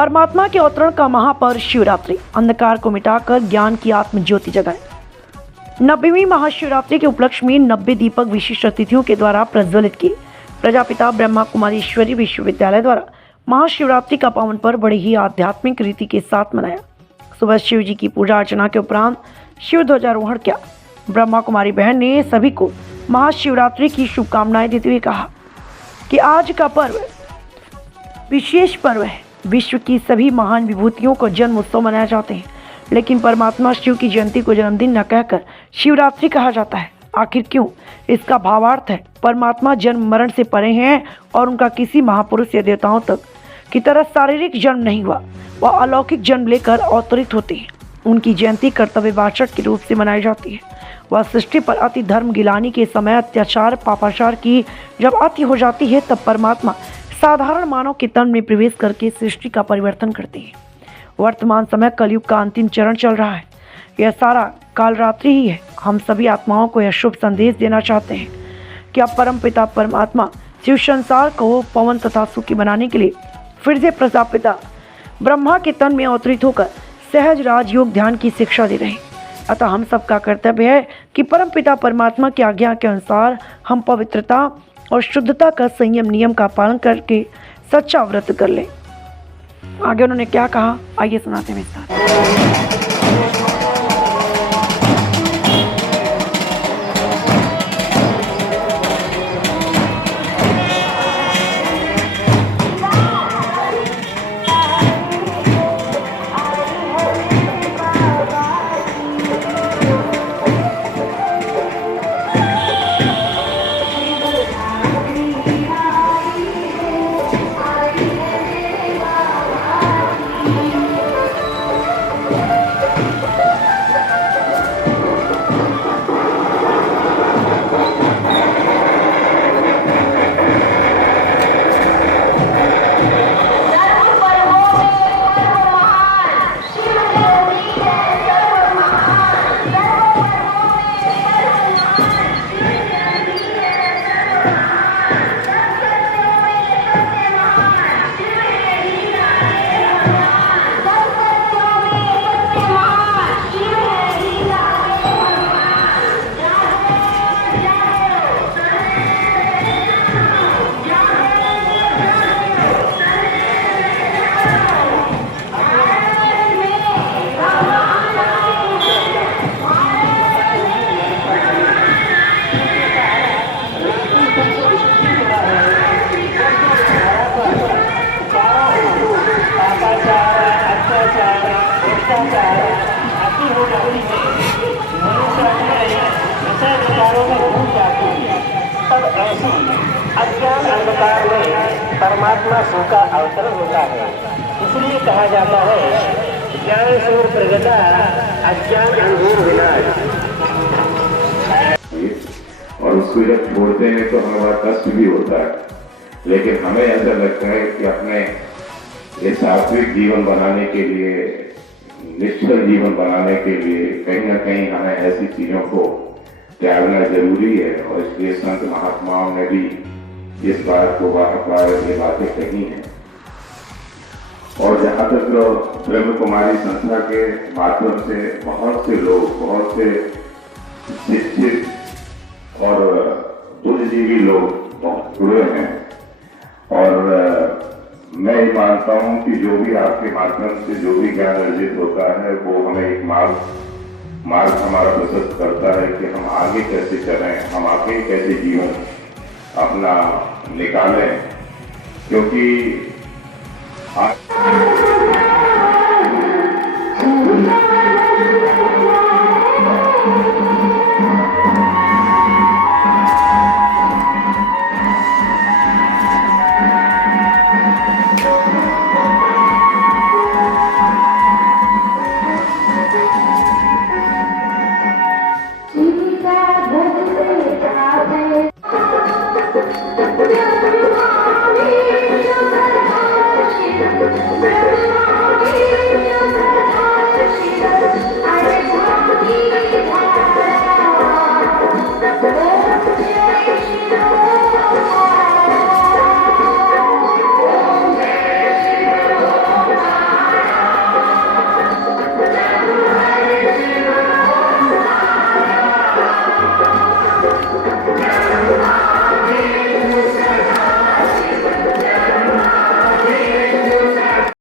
परमात्मा के अवतरण का महापर्व शिवरात्रि, अंधकार को मिटाकर ज्ञान की आत्म ज्योति जगाएं। 90वीं महाशिवरात्रि के उपलक्ष्य में 90 दीपक विशिष्ट अतिथियों के द्वारा प्रज्वलित किए। प्रजापिता ब्रह्मा कुमारी ईश्वरी विश्वविद्यालय द्वारा महाशिवरात्रि का पावन पर्व बड़े ही आध्यात्मिक रीति के साथ मनाया। सुबह शिव जी की पूजा अर्चना के उपरांत शिव ध्वजारोहण किया। ब्रह्मा कुमारी बहन ने सभी को महाशिवरात्रि की शुभकामनाएं देते हुए कहा कि आज का पर्व विशेष पर्व है। विश्व की सभी महान विभूतियों को जन्म उत्सव मनाए जाते हैं, लेकिन परमात्मा शिव की जयंती को जन्मदिन न कहकर शिवरात्रि कहा जाता है। आखिर क्यों? इसका भावार्थ है, परमात्मा जन्म मरण से परे हैं और उनका किसी महापुरुष या देवताओं तक की तरह शारीरिक जन्म नहीं हुआ। वह अलौकिक जन्म लेकर अवतरित होते हैं। उनकी जयंती कर्तव्यवाचक के रूप से मनाई जाती है। वह सृष्टि पर अति धर्म गिलानी के समय अत्याचार पापाचार की जब अति हो जाती है, तब परमात्मा साधारण मानव के तन में प्रवेश करके सृष्टि का परिवर्तन करते हैं। वर्तमान समय कलयुग का अंतिम चरण चल रहा है। यह सारा कालरात्रि ही है। हम सभी आत्माओं को यह शुभ संदेश देना चाहते हैं कि अब परमपिता परमात्मा शिव संसार को पवन तथा सुखी बनाने के लिए फिर से प्रजापिता ब्रह्मा के तन में अवतरित होकर सहज राजयोग ध्यान की शिक्षा दे रहे हैं। अतः हम सबका कर्तव्य है कि परमपिता परमात्मा की आज्ञा के अनुसार हम पवित्रता और शुद्धता का संयम नियम का पालन करके सच्चा व्रत कर लें। आगे उन्होंने क्या कहा, आइए सुनाते हैं विस्तार। अज्ञान अंधकार में परमात्मा शिव का अवतरण होता है। इसलिए कहा जाता है ज्ञान सूर्य प्रगटा अज्ञान अंधूर विनाश। और उसको जब छोड़ते हैं तो हमें बड़ा कष्ट भी होता है, लेकिन हमें ऐसा लगता है कि अपने ये सात्विक जीवन बनाने के लिए, निश्चल जीवन बनाने के लिए कहीं ना कहीं हमें ऐसी चीजों को त्यागना जरूरी है। और इसलिए संत महात्माओं ने भी इस बात को बार ये बातें कही हैं। और जहाँ तक ब्रह्म कुमारी संस्था के माध्यम से बहुत से लोग, बहुत से शिक्षित और बुद्धिजीवी लोग बहुत जुड़े हैं। और मैं ये मानता हूँ कि जो भी आपके माध्यम से जो भी ज्ञान अर्जित होता है वो हमें एक मार्ग हमारा प्रशस्त करता है कि हम आगे कैसे चलें, हम आगे कैसे जीवन अपना निकालें। क्योंकि Thank you.